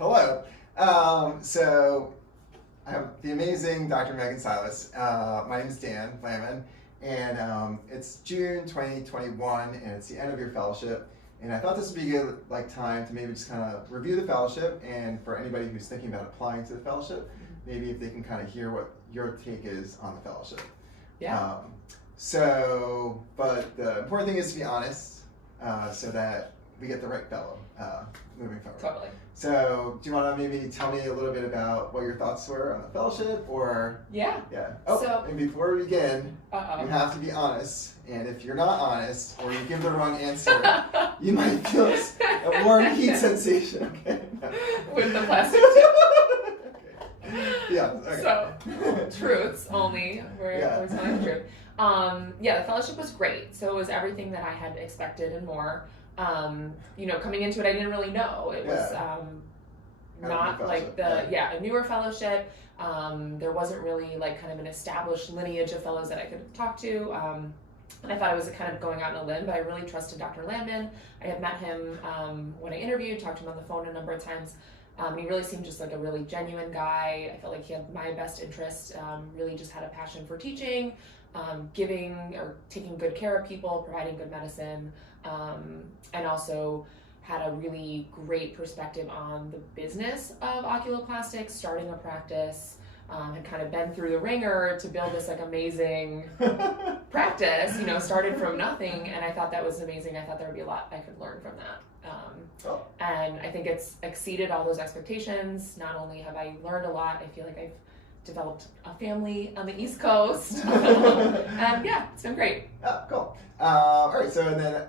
Hello. So I have the amazing Dr. Megan Silas. My name is Dan Landmann, and it's June 2021, and it's the end of your fellowship. And I thought this would be a good time to maybe just kind of review the fellowship, and for anybody who's thinking about applying to the fellowship, maybe if they can kind of hear what your take is on the fellowship. Yeah. But the important thing is to be honest, so that we get the right fellow moving forward. Totally. So, do you want to maybe tell me a little bit about what your thoughts were on the fellowship, or? Yeah. Yeah. Oh, and before we begin, you have to be honest. And if you're not honest, or you give the wrong answer, you might feel a warm heat sensation. Okay. With the plastic tip. Okay. Yeah. Okay. So, truths only. We're telling the truth. The fellowship was great. So it was everything that I had expected and more. Coming into it, I didn't really know. It was not like a newer fellowship. There wasn't really like kind of an established lineage of fellows that I could talk to. And I thought I was kind of going out on a limb, but I really trusted Dr. Landmann. I had met him when I interviewed, talked to him on the phone a number of times. He really seemed just like a really genuine guy. I felt like he had my best interest, really just had a passion for teaching, giving or taking good care of people, providing good medicine, and also had a really great perspective on the business of oculoplastics, starting a practice, had kind of been through the ringer to build this like amazing practice, started from nothing, and I thought that was amazing. I thought there would be a lot I could learn from that. And I think it's exceeded all those expectations. Not only have I learned a lot, I feel like I've developed a family on the East Coast. And it's been great. Oh, cool. All right, so and then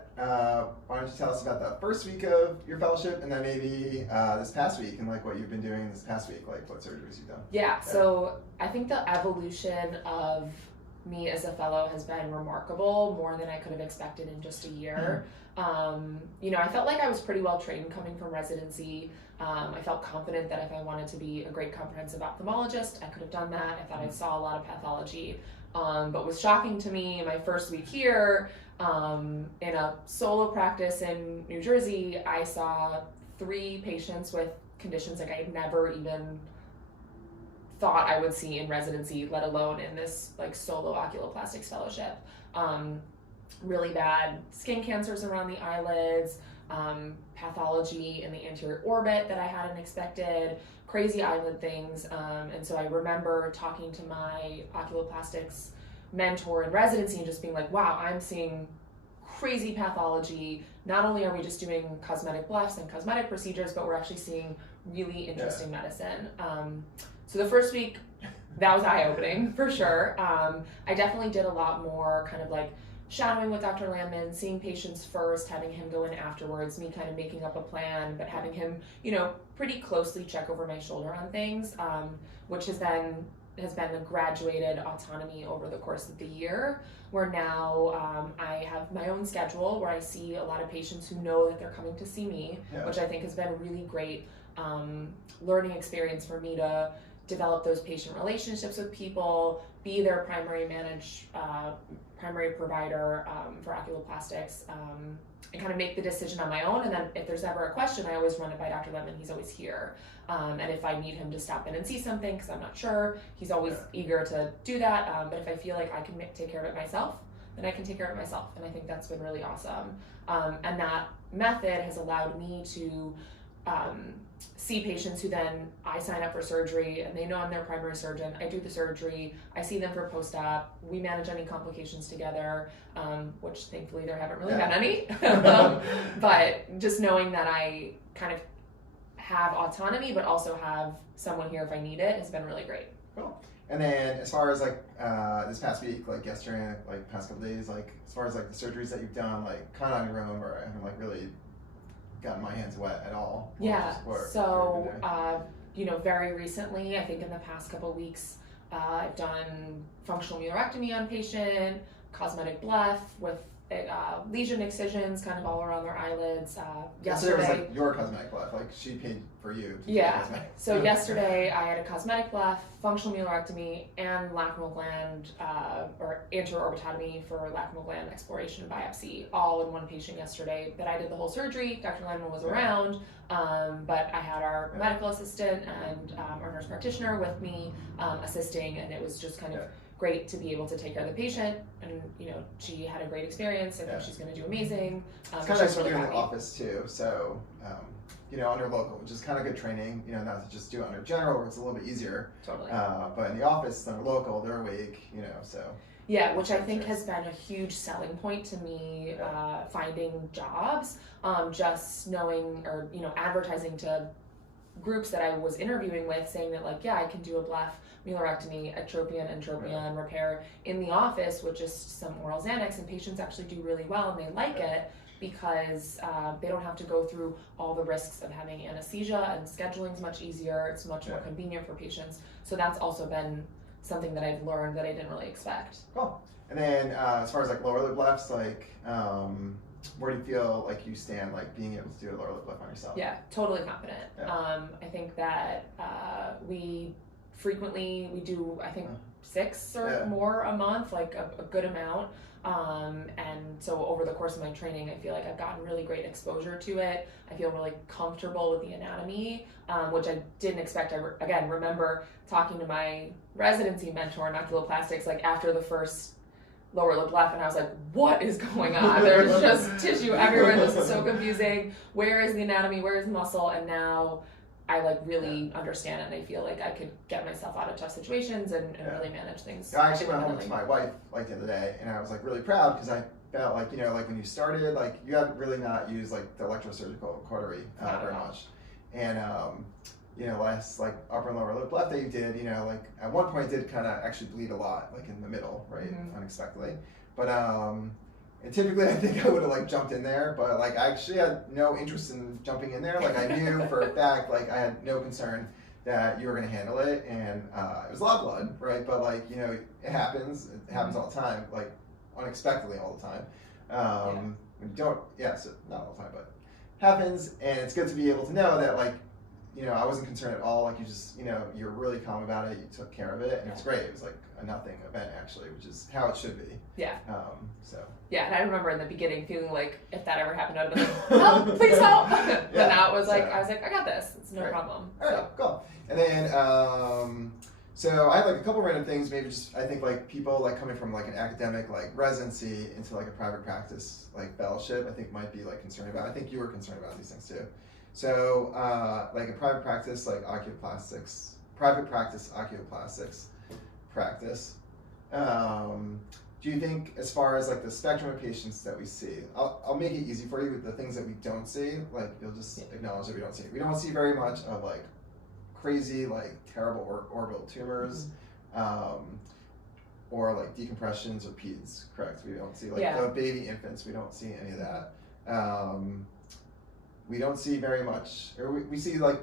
why don't you tell us about the first week of your fellowship, and then maybe this past week, and like what you've been doing this past week, like what surgeries you've done. Yeah, so I think the evolution of me as a fellow has been remarkable, more than I could have expected in just a year. I felt like I was pretty well trained coming from residency. I felt confident that if I wanted to be a great comprehensive ophthalmologist, I could have done that. I thought I saw a lot of pathology. But was shocking to me my first week here, in a solo practice in New Jersey, I saw 3 patients with conditions like I had never even thought I would see in residency, let alone in this like solo oculoplastics fellowship. Really bad skin cancers around the eyelids, pathology in the anterior orbit that I hadn't expected, crazy eyelid things. And so I remember talking to my oculoplastics mentor in residency and just being like, wow, I'm seeing crazy pathology. Not only are we just doing cosmetic bluffs and cosmetic procedures, but we're actually seeing really interesting medicine. So the first week, that was eye-opening for sure. I definitely did a lot more kind of like shadowing with Dr. Landmann, seeing patients first, having him go in afterwards, me kind of making up a plan, but having him, pretty closely check over my shoulder on things, which has been a graduated autonomy over the course of the year, where now I have my own schedule where I see a lot of patients who know that they're coming to see me, which I think has been a really great learning experience for me to develop those patient relationships with people, be their primary provider for oculoplastics, and kind of make the decision on my own. And then if there's ever a question, I always run it by Dr. Landmann. He's always here. And if I need him to stop in and see something because I'm not sure, he's always eager to do that. But if I feel like I can take care of it myself, then I can take care of it myself. And I think that's been really awesome. And that method has allowed me to see patients who then I sign up for surgery and they know I'm their primary surgeon. I do the surgery, I see them for post-op, we manage any complications together, which thankfully there haven't really been any. But just knowing that I kind of have autonomy but also have someone here if I need it has been really great. Cool. And then as far as like this past week, like yesterday, like past couple days, like as far as like the surgeries that you've done, like kind of on your own, or I haven't like really gotten my hands wet at all. Very recently, I think in the past couple of weeks, I've done functional mucorectomy on patient, cosmetic bluff with lesion excisions kind of all around their eyelids. Yesterday was like your cosmetic left, like she paid for you to do cosmetic. So yesterday I had a cosmetic left, functional muellectomy, and lacrimal gland or anterior orbitotomy for lacrimal gland exploration and biopsy, all in one patient yesterday. That I did the whole surgery. Dr. Landmann was around, but I had our medical assistant and our nurse practitioner with me assisting, and it was just kind of great to be able to take care of the patient, and she had a great experience. I think she's going to do amazing. It's kind of nice working in the office too, so under local, which is kind of good training. Not to just do it under general, where it's a little bit easier. Totally. But in the office, under local, they're awake. So. Yeah, which I think has been a huge selling point to me, finding jobs. Just knowing or advertising to groups that I was interviewing with, saying that I can do a bleph, muellerectomy, ectropion, entropion repair in the office with just some oral Xanax, and patients actually do really well and they like it because they don't have to go through all the risks of having anesthesia, and scheduling is much easier. It's much more convenient for patients. So that's also been something that I've learned that I didn't really expect. Cool. And then as far as lower lip blephs, where do you feel like you stand, being able to do a lower lip bleph on yourself? Yeah, totally confident. Yeah. I think that we do, I think, 6 or more a month, a good amount. And so over the course of my training, I feel like I've gotten really great exposure to it. I feel really comfortable with the anatomy, which I didn't expect. I remember talking to my residency mentor in oculoplastics, after the first lower lip bleph, and I was like, what is going on? There's just tissue everywhere. This is so confusing. Where is the anatomy? Where is muscle? And now I really understand it, and I feel like I could get myself out of tough situations and really manage things. I actually went home to my wife the other day, and I was really proud because I felt when you started, you had really not used the electrosurgical cautery very much. And last upper and lower lip bleph that you did, at one point it did kind of actually bleed a lot, in the middle, right, unexpectedly. But and typically I think I would have jumped in there, but I actually had no interest in jumping in there. I knew for a fact, I had no concern that you were going to handle it, and it was a lot of blood, right? But it happens. It happens all the time, unexpectedly all the time. So not all the time, but happens, and it's good to be able to know that I wasn't concerned at all. You just, you're really calm about it. You took care of it, and it's great. It was a nothing event actually, which is how it should be. Yeah. So. Yeah, and I remember in the beginning feeling if that ever happened, I'd have been help, please help. But now it was I was I got this. It's no problem. All right, cool. And then, so I had a couple random things. Maybe just I think people coming from an academic residency into a private practice fellowship, I think might be concerned about. I think you were concerned about these things too. So, a private practice oculoplastics, private practice oculoplastics practice. Do you think, as far as the spectrum of patients that we see, I'll make it easy for you with the things that we don't see. You'll just acknowledge that we don't see. We don't see very much of crazy terrible orbital tumors, or decompressions or peds. Correct. We don't see the baby infants. We don't see any of that. We don't see very much, or we see the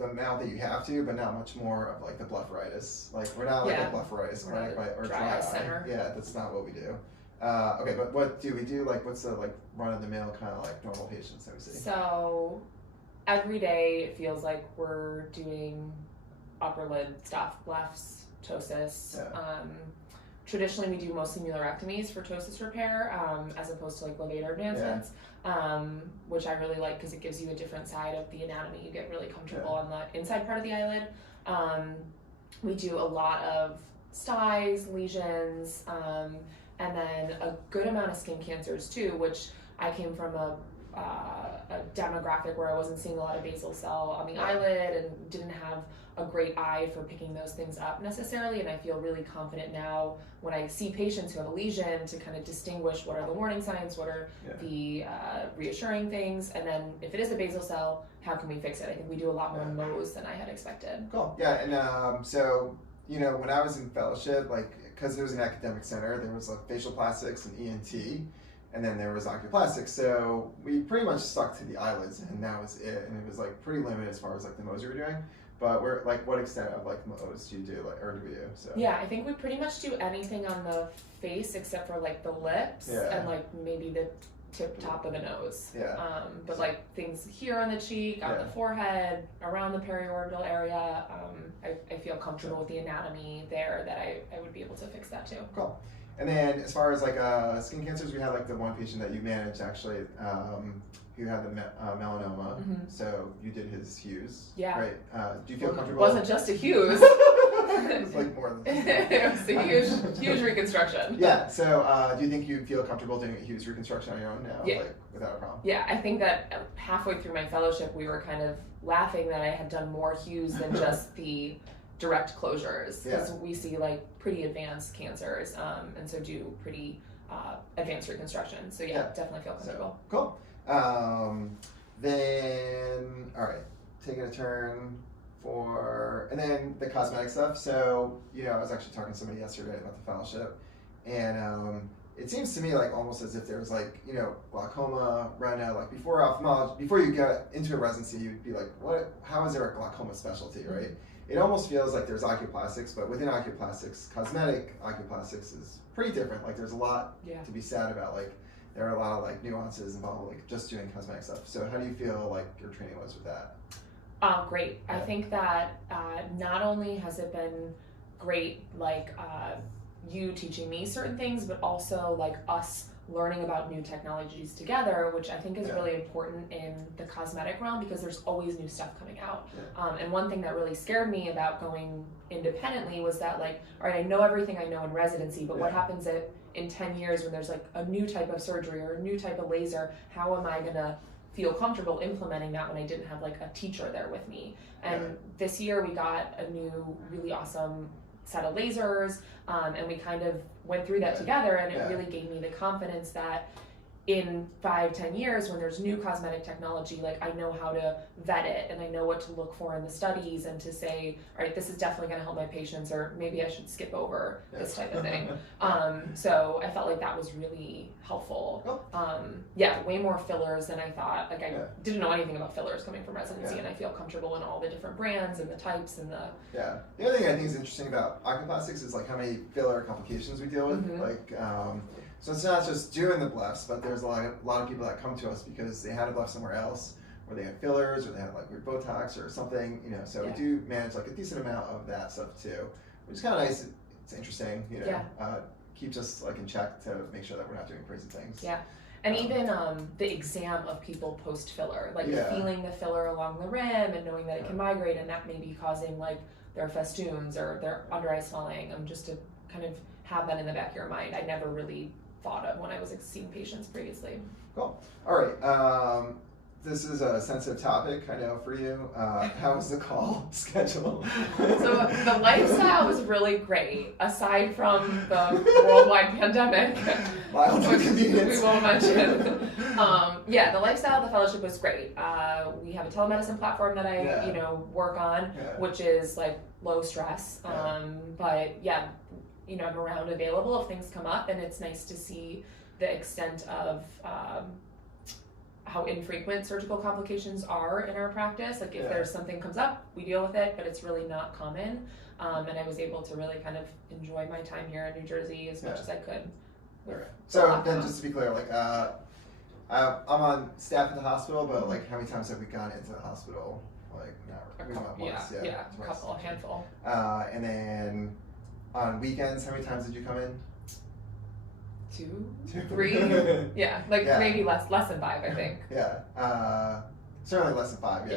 amount that you have to, but not much more of the blepharitis. We're not a blepharitis clinic or dry eye center. Yeah, that's not what we do. Okay, but what do we do? What's the run of the mill kind of normal patients that we see? So every day it feels like we're doing upper lid stuff, blephs, ptosis. Traditionally, we do mostly muellerectomies for ptosis repair, as opposed to levator advancements, which I really like because it gives you a different side of the anatomy. You get really comfortable on the inside part of the eyelid. We do a lot of styes, lesions, and then a good amount of skin cancers too, which I came from a demographic where I wasn't seeing a lot of basal cell on the eyelid and didn't have a great eye for picking those things up necessarily, and I feel really confident now when I see patients who have a lesion to kind of distinguish what are the warning signs, what are the reassuring things, and then if it is a basal cell, how can we fix it? I think we do a lot more Mohs than I had expected. Cool. Yeah, and so when I was in fellowship, because it was an academic center, there was facial plastics and ENT, and then there was oculoplastics. So we pretty much stuck to the eyelids, and that was it. And it was pretty limited as far as the Mohs we were doing. but we're like, what extent of like Mohs do you do, like, or do we do? So Yeah, I think we pretty much do anything on the face except for like the lips and like maybe the top of the nose. But like things here on the cheek, on the forehead, around the periorbital area, I feel comfortable with the anatomy there that I would be able to fix that too. Cool. And then as far as like skin cancers, we had like the one patient that you managed actually, who had the melanoma. So you did his hues. Yeah. Right. Do you feel comfortable? It wasn't just a hues. It was like more than it was a huge reconstruction. Yeah. So do you think you feel comfortable doing a hues reconstruction on your own now? Yeah. Like without a problem? Yeah. I think that halfway through my fellowship, we were kind of laughing that I had done more hues than just the direct closures, because we see like pretty advanced cancers, and so do pretty advanced reconstruction. So definitely feel comfortable. So, cool. Then all right, taking a turn and then the cosmetic stuff. So I was actually talking to somebody yesterday about the fellowship, and it seems to me like almost as if there was like glaucoma, retina, like before ophthalmology, before you get into a residency, you'd be like, how is there a glaucoma specialty, right? It almost feels like there's ocuplastics, but within ocuplastics, cosmetic ocuplastics is pretty different. Like there's a lot to be said about, like there are a lot of like nuances involved, like just doing cosmetic stuff. So how do you feel like your training was with that? Great. I think that not only has it been great, like you teaching me certain things, but also like us learning about new technologies together, which I think is really important in the cosmetic realm, because there's always new stuff coming out. And one thing that really scared me about going independently was that, like, all right, I know everything I know in residency, but what happens in 10 years when there's like a new type of surgery or a new type of laser? How am I gonna feel comfortable implementing that when I didn't have like a teacher there with me? And this year we got a new really awesome set of lasers, and we kind of went through that together, and it really gave me the confidence that in 5-10 years, when there's new cosmetic technology, like I know how to vet it, and I know what to look for in the studies, and to say, all right, this is definitely going to help my patients, or maybe I should skip over this type of thing. So I felt like that was really helpful. Way more fillers than I thought. Like I didn't know anything about fillers coming from residency, and I feel comfortable in all the different brands and the types and the. The other thing I think is interesting about ocuplastics is like how many filler complications we deal with. Like. So it's not just doing the blephs, but there's a lot of people that come to us because they had a bleph somewhere else, or they had fillers, or they had like weird Botox or something, So we do manage like a decent amount of that stuff too, which is kind of nice. It's interesting, keeps us like in check to make sure that we're not doing crazy things. And even the exam of people post filler, like feeling the filler along the rim and knowing that it can migrate, and that may be causing like their festoons or their under eye swelling. Just to kind of have that in the back of your mind. I never really thought of when I was seeing patients previously. Cool. All right. This is a sensitive topic, I know, for you. How was the call schedule? So the lifestyle was really great, aside from the worldwide pandemic, which we won't mention. The lifestyle of the fellowship was great. We have a telemedicine platform that I work on, which is like low stress. I'm around available if things come up, and it's nice to see the extent of how infrequent surgical complications are in our practice. Like if there's something comes up, we deal with it, but it's really not common. And I was able to really kind of enjoy my time here in New Jersey as much as I could. So then just to be clear, like I'm on staff at the hospital, but like how many times have we gone into the hospital? Like a handful. And then on weekends, how many times did you come in? 2, 3. Maybe less than 5, I think. Certainly less than 5.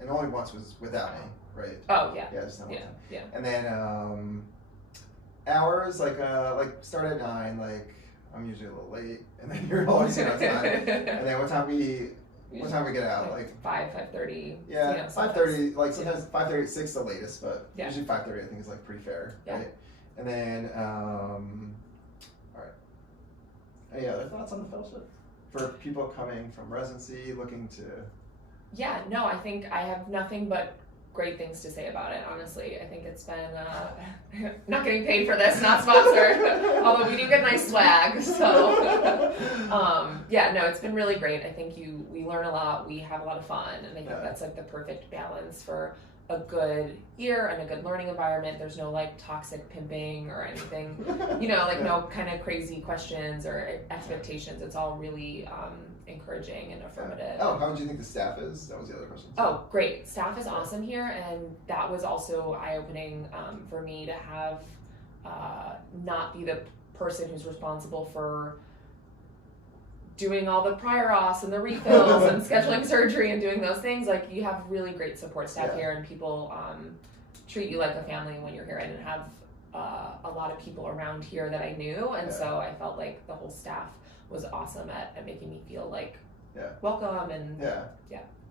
And only once was without me, right? Oh yeah. Just that one time. And then hours, like start at 9. Like I'm usually a little late, and then you're always on time. And then what time we get out? Like 5:30. 5:30. Like sometimes 5:30, 6 the latest, but usually 5:30 I think is like pretty fair, right? And then all right. Any other thoughts on the fellowship for people coming from residency looking to? I think I have nothing but great things to say about it, honestly. I think it's been not getting paid for this, not sponsored, although we do get nice swag. So it's been really great. I think we learn a lot, we have a lot of fun, and I think that's like the perfect balance for a good year and a good learning environment. There's no like toxic pimping or anything, you know, like no kind of crazy questions or expectations. It's all really encouraging and affirmative. Oh, how would you think the staff is? That was the other question. Oh, great. Staff is awesome here, and that was also eye-opening for me to have not be the person who's responsible for doing all the prior auths and the refills and scheduling surgery and doing those things. Like, you have really great support staff here, and people treat you like a family when you're here. I didn't have a lot of people around here that I knew, and so I felt like the whole staff was awesome at making me feel like welcome and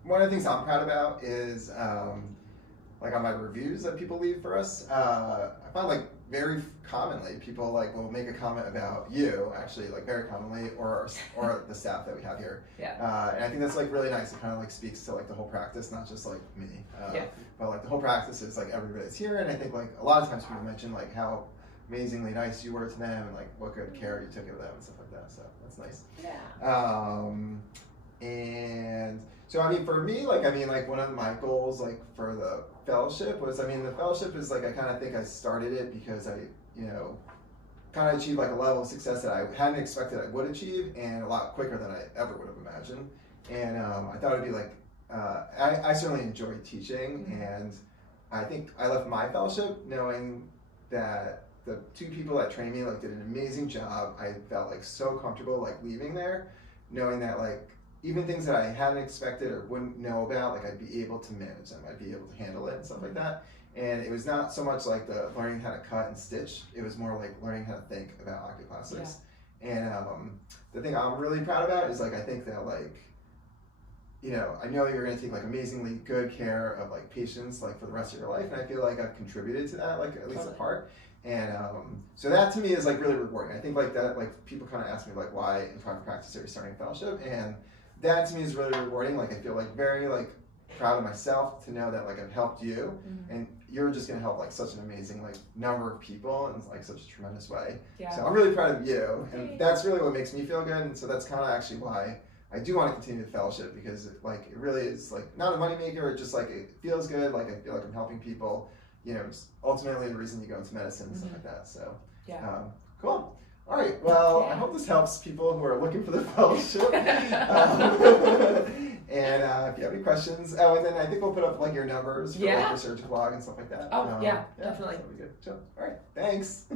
One of the things I'm proud about is like on my reviews that people leave for us, I find like very commonly people like will make a comment about you, actually, like very commonly, or the staff that we have here. And I think that's like really nice. It kind of like speaks to like the whole practice, not just like me, but like the whole practice is like everybody that's here. And I think like a lot of times people mention like how amazingly nice you were to them and like what good care you took of them and stuff like that. So that's nice. And so I mean, for me, like I mean, like one of my goals like for the fellowship was, I mean, the fellowship is like, I kind of think I started it because I, you know, kind of achieved like a level of success that I hadn't expected I would achieve, and a lot quicker than I ever would have imagined. And I thought it'd be like, I certainly enjoyed teaching, and I think I left my fellowship knowing that the two people that trained me like did an amazing job. I felt like so comfortable like leaving there, knowing that like even things that I hadn't expected or wouldn't know about, like I'd be able to manage them, I'd be able to handle it and stuff like that. And it was not so much like the learning how to cut and stitch, it was more like learning how to think about oculoplastics. And the thing I'm really proud about is like, I think that like, you know, I know you're gonna take like amazingly good care of like patients like for the rest of your life, and I feel like I've contributed to that, like at least a part. And so that to me is like really rewarding. I think like that, like people kind of ask me like why in private practice are you starting a fellowship, and that to me is really rewarding. Like I feel like very like proud of myself to know that like I've helped you, and you're just gonna help like such an amazing like number of people in like such a tremendous way. So I'm really proud of you, and that's really what makes me feel good. And so that's kind of actually why I do want to continue the fellowship, because it really is like not a moneymaker. It just like it feels good. Like I feel like I'm helping people. You know, it's ultimately the reason you go into medicine and stuff like that. So cool. All right, well, I hope this helps people who are looking for the fellowship. And if you have any questions, and then I think we'll put up like your numbers for like your surgical log and stuff like that. Definitely. That'll be good. So, all right, thanks.